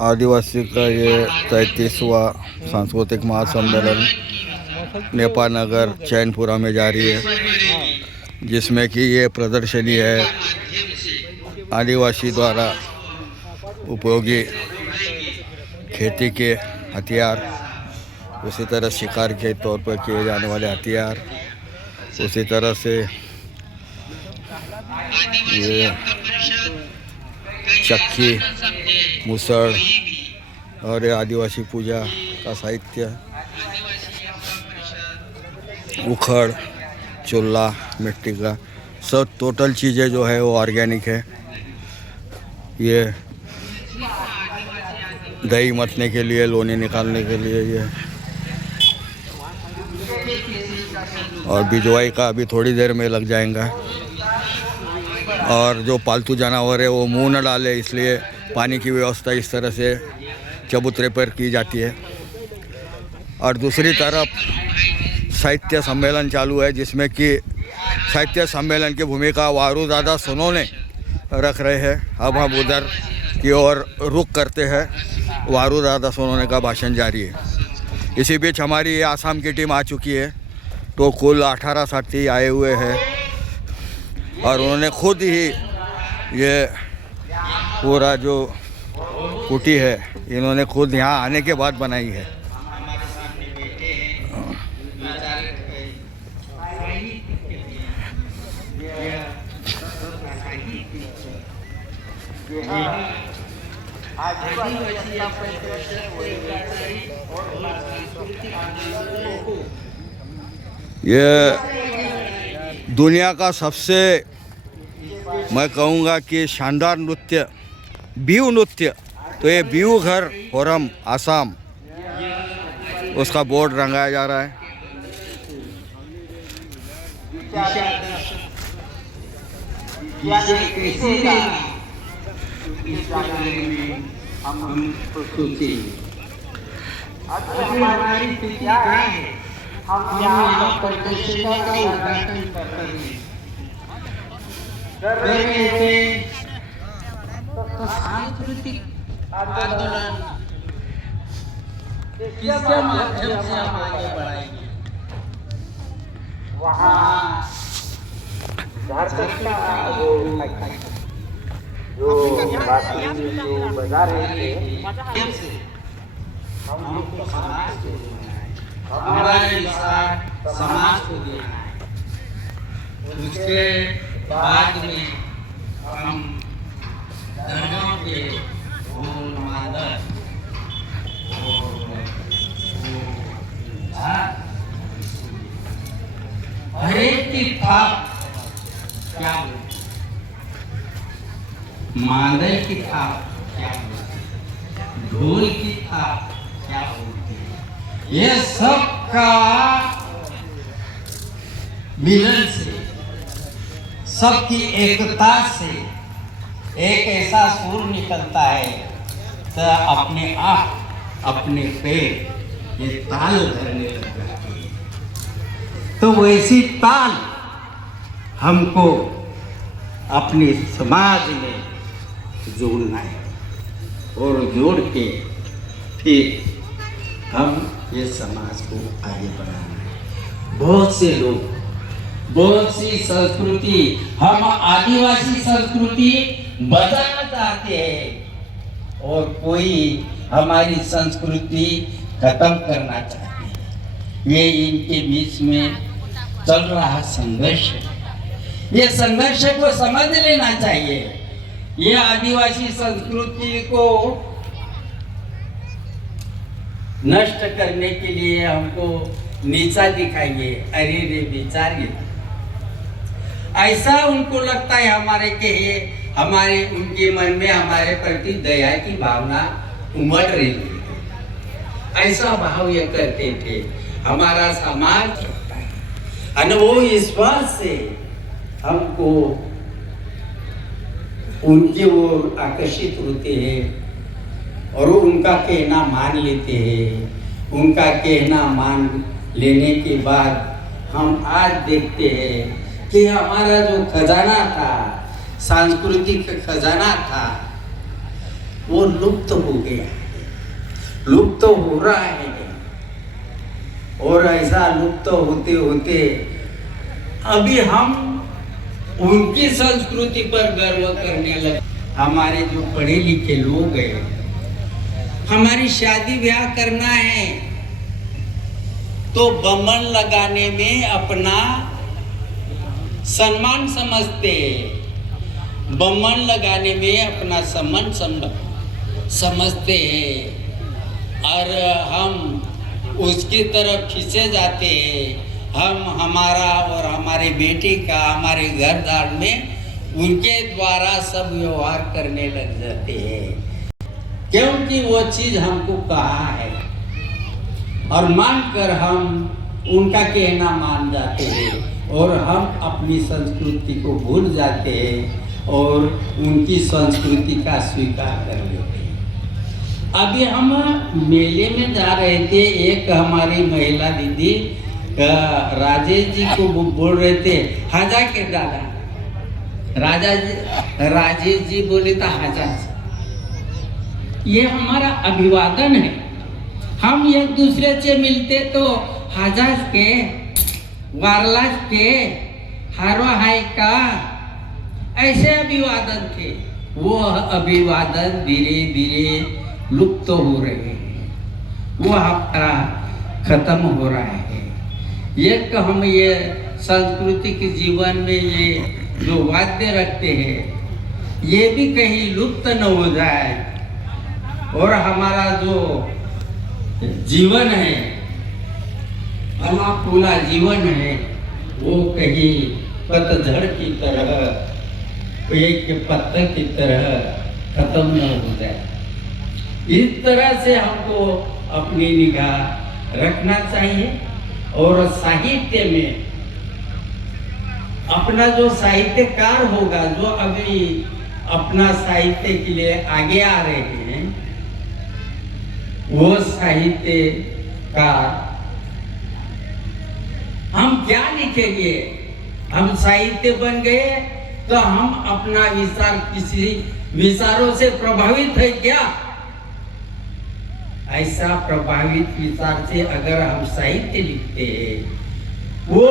आदिवासी का ये 33वां सांस्कृतिक महासम्मेलन नेपाल नगर चैनपुरा में जारी है, जिसमें कि ये प्रदर्शनी है आदिवासी द्वारा उपयोगी खेती के हथियार, उसी तरह शिकार के तौर पर किए जाने वाले हथियार, उसी तरह से ये चक्की, मुसड़ और ये आदिवासी पूजा का साहित्य, उखड़, चूल्हा मिट्टी का, सब टोटल चीज़ें जो है वो ऑर्गेनिक है। ये दही मथने के लिए, लोनी निकालने के लिए ये, और बिजवाई का अभी थोड़ी देर में लग जाएगा। और जो पालतू जानवर है वो मुंह न डाले, इसलिए पानी की व्यवस्था इस तरह से चबूतरे पर की जाती है। और दूसरी तरफ साहित्य सम्मेलन चालू है, जिसमें कि साहित्य सम्मेलन की भूमिका वारूदादा सोनोने रख रहे हैं। अब हम उधर की ओर रुख करते हैं। वारूदादा सोनोने का भाषण जारी है। इसी बीच हमारी आसाम की टीम आ चुकी है, तो कुल 18 साथी आए हुए हैं और उन्होंने खुद ही ये पूरा जो कुटी है इन्होंने खुद यहाँ आने के बाद बनाई है। ये दुनिया का सबसे, मैं कहूँगा कि शानदार नृत्य, बिहू नृत्य, तो ये बिहू घर फोरम आसाम, उसका बोर्ड रंगाया जा रहा है। हम यहाँ प्रतिष्ठा का उद्घाटन कर रहे थे, तो सांस्कृतिक आंदोलन किसके माध्यम से हम आगे बढ़ाएंगे। वहाँ झारखंड का जो बाकी जो बजा रहे थे, हम लोग समाज को हमारे साथ समाज को देना है। उसके बाद में हम धर्मों के मादर हरेक की थाप क्या बोलती, मादर की थाप क्या बोलती, ढोल की थाप क्या बोलती, ये सब का मिलन से, सबकी एकता से एक ऐसा सुर निकलता है, तो अपने आप अपने पैर ये ताल धरने लग जाती है। तो वैसी ताल हमको अपने समाज में जोड़ना है, और जोड़ के फिर हम ये समाज को आगे बढ़ाना है। बहुत से लोग, बहुत सी संस्कृति, हम आदिवासी संस्कृति बचाना चाहते हैं और कोई हमारी संस्कृति खत्म करना चाहते हैं। ये इनके बीच में चल रहा संघर्ष है। ये संघर्ष को समझ लेना चाहिए। ये आदिवासी संस्कृति को नष्ट करने के लिए हमको नीचा दिखाएंगे, अरे रे विचारिए, ऐसा उनको लगता है हमारे के ये, हमारे उनके मन में हमारे प्रति दया की भावना उमड़ रही है। ऐसा भाव ये करते थे। हमारा समाज अनुभव इस बात से हमको उनके ओर आकर्षित होते हैं और उनका कहना मान लेते हैं। उनका कहना मान लेने के बाद हम आज देखते हैं कि हमारा जो खजाना था, सांस्कृतिक खजाना था, वो लुप्त हो गया, लुप्त हो रहा है। और ऐसा लुप्त होते होते अभी हम उनकी संस्कृति पर गर्व करने लगे। हमारे जो पढ़े लिखे लोग हैं, हमारी शादी ब्याह करना है तो बमन लगाने में अपना सम्मान समझते हैं, बमन लगाने में अपना सम्मान समझते हैं और हम उसकी तरफ खींचे जाते हैं। हम हमारा और हमारे बेटे का हमारे घर दार में उनके द्वारा सब व्यवहार करने लग जाते हैं, क्योंकि वो चीज हमको कहा है और मानकर हम उनका कहना मान जाते हैं और हम अपनी संस्कृति को भूल जाते हैं और उनकी संस्कृति का स्वीकार कर लेते हैं। अभी हम मेले में जा रहे थे, एक हमारी महिला दीदी राजेश जी को बोल रहे थे हाजा के दादा, राजेश जी बोले था हाजा। ये हमारा अभिवादन है। हम एक दूसरे से मिलते तो हाजाज के, वारलाज के, हारो हाय का ऐसे अभिवादन थे। वो अभिवादन धीरे धीरे लुप्त हो रहे हैं, वो हमारा खत्म हो रहा है। एक हम ये सांस्कृतिक जीवन में ये जो वाद्य रखते हैं ये भी कहीं लुप्त न हो जाए और हमारा जो जीवन है, फला फूला जीवन है, वो कहीं पतझड़ की तरह, पेड़ के पत्ते की तरह खत्म न हो जाए। इस तरह से हमको अपनी निगाह रखना चाहिए और साहित्य में अपना जो साहित्यकार होगा, जो अभी अपना साहित्य के लिए आगे आ रहे हैं, वो साहित्यकार हम क्या लिखेंगे? हम साहित्य बन गए तो हम अपना विचार किसी विचारों से प्रभावित है क्या? ऐसा प्रभावित विचार से अगर हम साहित्य लिखते हैं, वो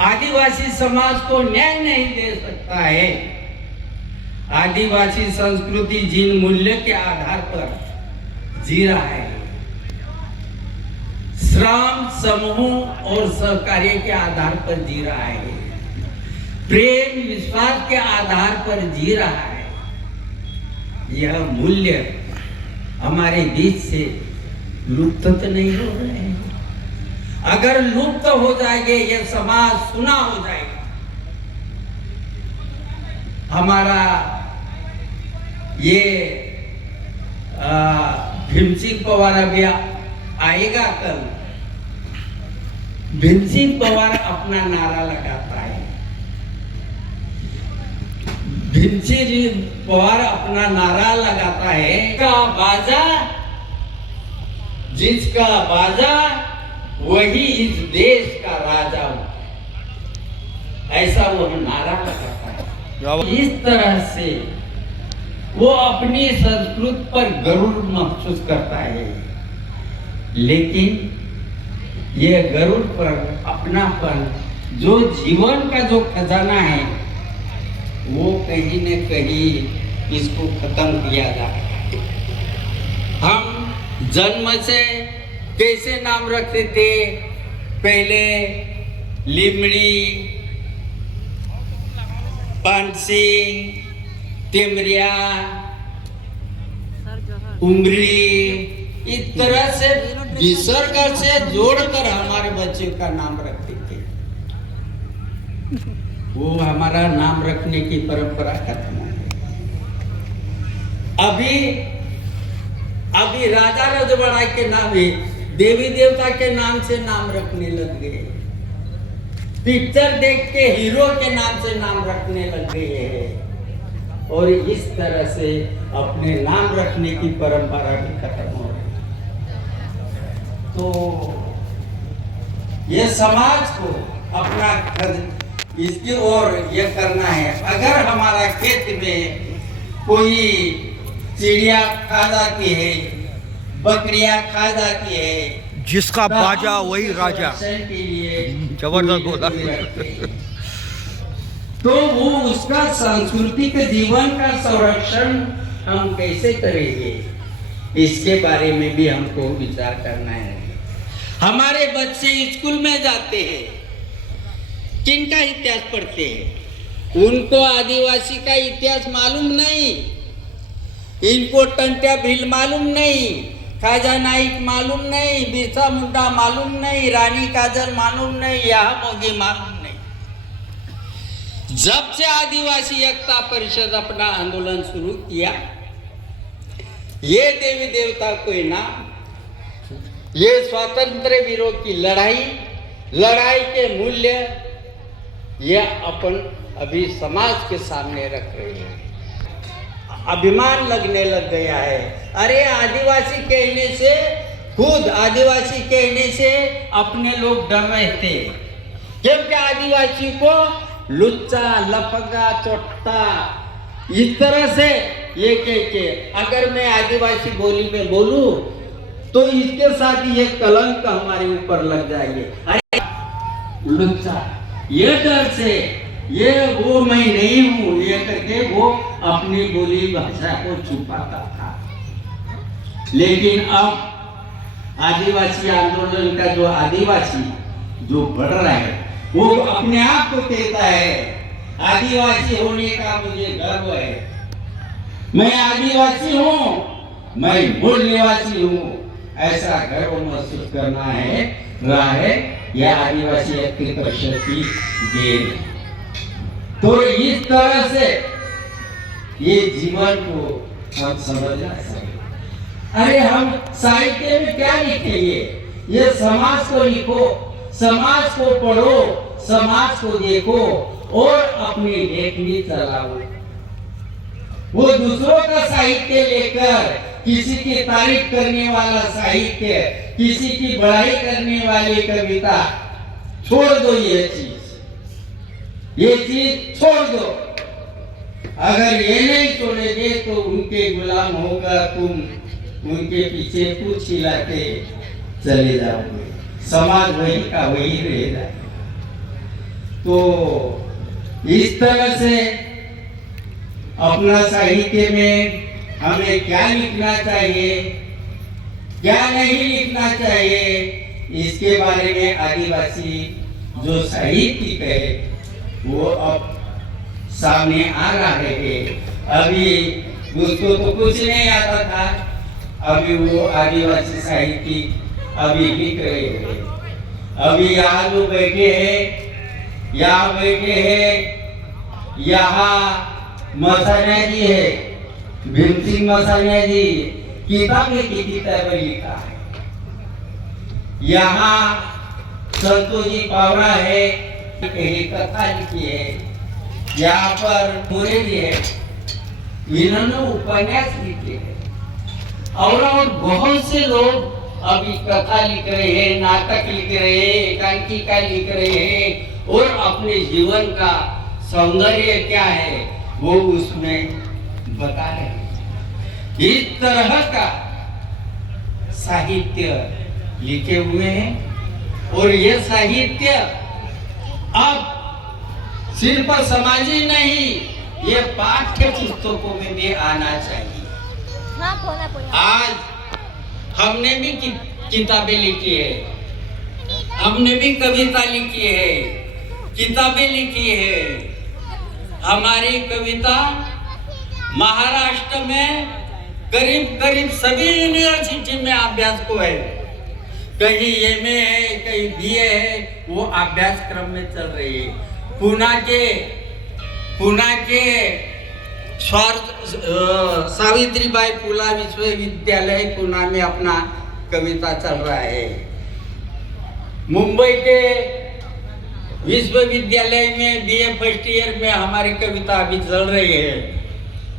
आदिवासी समाज को न्याय नहीं दे सकता है। आदिवासी संस्कृति जिन मूल्य के आधार पर जी रहा है, श्रम, समूह और सहकार्य के आधार पर जी रहा है, प्रेम विश्वास के आधार पर जी रहा है, यह मूल्य हमारे बीच से लुप्त तो नहीं हो रहे हैं। अगर लुप्त हो जाएंगे, ये समाज सुना हो जाएगा। हमारा ये भीम सिंह पवार अभी आएगा कल। भीम सिंह पवार अपना नारा लगाता है, भीम सिंह पवार अपना नारा लगाता है, का बाजा जिसका बाजा वही इस देश का राजा हो, ऐसा वो नारा लगाता है। इस तरह से वो अपनी संस्कृति पर गर्व महसूस करता है, लेकिन ये गर्व पर अपनापन जो जीवन का जो खजाना है, वो कहीं न कहीं इसको खत्म किया जा रहा है। हम जन्म से कैसे नाम रखते थे? पहले लिमड़ी, पानसी, टिमरिया, उमरी, इस तरह से विसर्ग से जोड़कर हमारे बच्चे का नाम रखते थे। वो हमारा नाम रखने की परंपरा खत्म हो गई। अभी राजा रजवाड़ा के नाम ही देवी देवता के नाम से नाम रखने लग गए, पिक्चर देख के हीरो के नाम से नाम रखने लग गए हैं, और इस तरह से अपने नाम रखने की परंपरा भी खत्म हो रही है। तो ये समाज को अपना इसकी ओर ये करना है। अगर हमारा खेत में कोई चिड़िया खा जाती है, बकरियां खा जाती है। जिसका बाजा वही राजा। संरक्षण के लिए जबरदस्त बोला। तो वो उसका सांस्कृतिक जीवन का संरक्षण हम कैसे करेंगे, इसके बारे में भी हमको विचार करना है। हमारे बच्चे स्कूल में जाते हैं, किनका इतिहास पढ़ते हैं? उनको आदिवासी का इतिहास मालूम नहीं, इनको टंट्या भील मालूम नहीं, खाजा नाइक मालूम नहीं, बिरसा मुंडा मालूम नहीं, रानी काजल मालूम नहीं, यहाँ मोगी मालूम नहीं। जब से आदिवासी एकता परिषद अपना आंदोलन शुरू किया, ये देवी देवता को ना, ये स्वातंत्र वीरों की लड़ाई के मूल्य ये अपन अभी समाज के सामने रख रहे हैं। अभिमान लगने लग गया है। अरे आदिवासी कहने से, खुद आदिवासी कहने से अपने लोग डर रहे थे, क्योंकि आदिवासी को लुच्चा, लफंगा, चोट्टा इस तरह से ये कह के, अगर मैं आदिवासी बोली में बोलूं तो इसके साथ ये कलंक हमारे ऊपर लग जाएंगे। अरे लुच्चा, ये डर से ये वो मैं नहीं हूं ये करके वो अपनी बोली भाषा को छुपाता था। लेकिन अब आदिवासी आंदोलन का जो आदिवासी जो बढ़ रहा है, वो अपने आप को कहता है आदिवासी होने का मुझे गर्व है, मैं आदिवासी हूँ, मैं मूल निवासी हूँ, ऐसा गर्व महसूस करना है रहा है। यह आदिवासी एकता परिषद की देन है। तो इस तरह से ये जीवन को हम समझना चाहिए। अरे हम साहित्य में क्या लिखेंगे? ये समाज को लिखो, समाज को पढ़ो, समाज को देखो और अपनी लेखनी चलाओ। वो दूसरों का साहित्य लेकर किसी की तारीफ करने वाला साहित्य, किसी की बड़ाई करने वाली कविता छोड़ दो। ये चीज छोड़ दो। अगर ये नहीं छोड़ेंगे तो उनके गुलाम होकर तुम उनके पीछे पूछ हिलाते चले जाओगे, समाज वही का वही रहेगा। तो इस तरह से अपना साहित्य में हमें क्या लिखना चाहिए, क्या नहीं लिखना चाहिए, इसके बारे में आदिवासी जो साहित्यिक है वो अब सामने आ रहा है। अभी उसको तो कुछ नहीं आता था, अभी वो आदिवासी साहित्यिक अभी लिख रहे हैं। अभी यहाँ जो बैठे हैं, यहाँ मसानिया जी है, भीम सिंह मसानिया जी, किताब में किताब लिखा है। यहाँ संतोष जी पावड़ा है, कथा लिखी है। यहाँ पर पूरे जी है, इन्होंने उपन्यास लिखे हैं। और बहुत से लोग अभी कथा लिख रहे हैं, नाटक लिख रहे हैं, एकांकिका लिख रहे हैं और अपने जीवन का सौंदर्य क्या है वो उसमें बता रहे हैं। इस तरह का साहित्य लिखे हुए हैं और ये साहित्य अब सिर्फ समाजी नहीं, ये पाठ्य पुस्तकों में भी आना चाहिए। आज हमने भी किताबें लिखी है, हमने भी कविता लिखी है, किताबें लिखी है। हमारी कविता महाराष्ट्र में करीब सभी यूनिवर्सिटी में अभ्यास को है। कहीं एमए है, कहीं बीए है, वो अभ्यासक्रम में चल रही है। पुणे के सावित्रीबाई फुला विश्वविद्यालय पुणे में अपना कविता चल रहा है। मुंबई के विश्वविद्यालय में बीए फर्स्ट ईयर में हमारी कविता अभी चल रही है।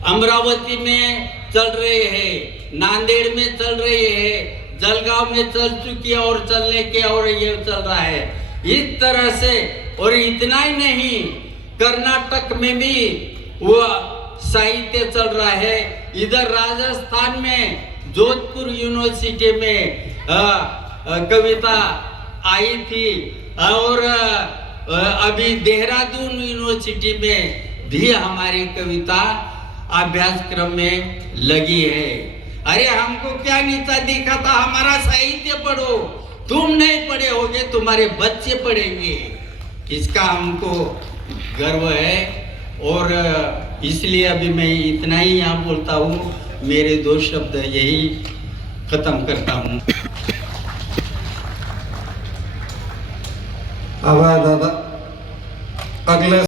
अमरावती में चल रही है, नांदेड़ में चल रही है, जलगांव में चल चुकी है और चलने के और ये चल रहा है। इस तरह से, और इतना ही नहीं, कर्नाटक में भी वो साहित्य चल रहा है। इधर राजस्थान में जोधपुर यूनिवर्सिटी में कविता आई थी और अभी देहरादून यूनिवर्सिटी में भी हमारी कविता अभ्यासक्रम में लगी है। अरे हमको क्या नीचा दिखा था, हमारा साहित्य पढ़ो, तुम नहीं पढ़े होगे तुम्हारे बच्चे पढ़ेंगे, इसका हमको गर्व है। और इसलिए अभी मैं इतना ही यहाँ बोलता हूँ, मेरे 2 शब्द यही खत्म करता हूँ। आभार दादा। अगला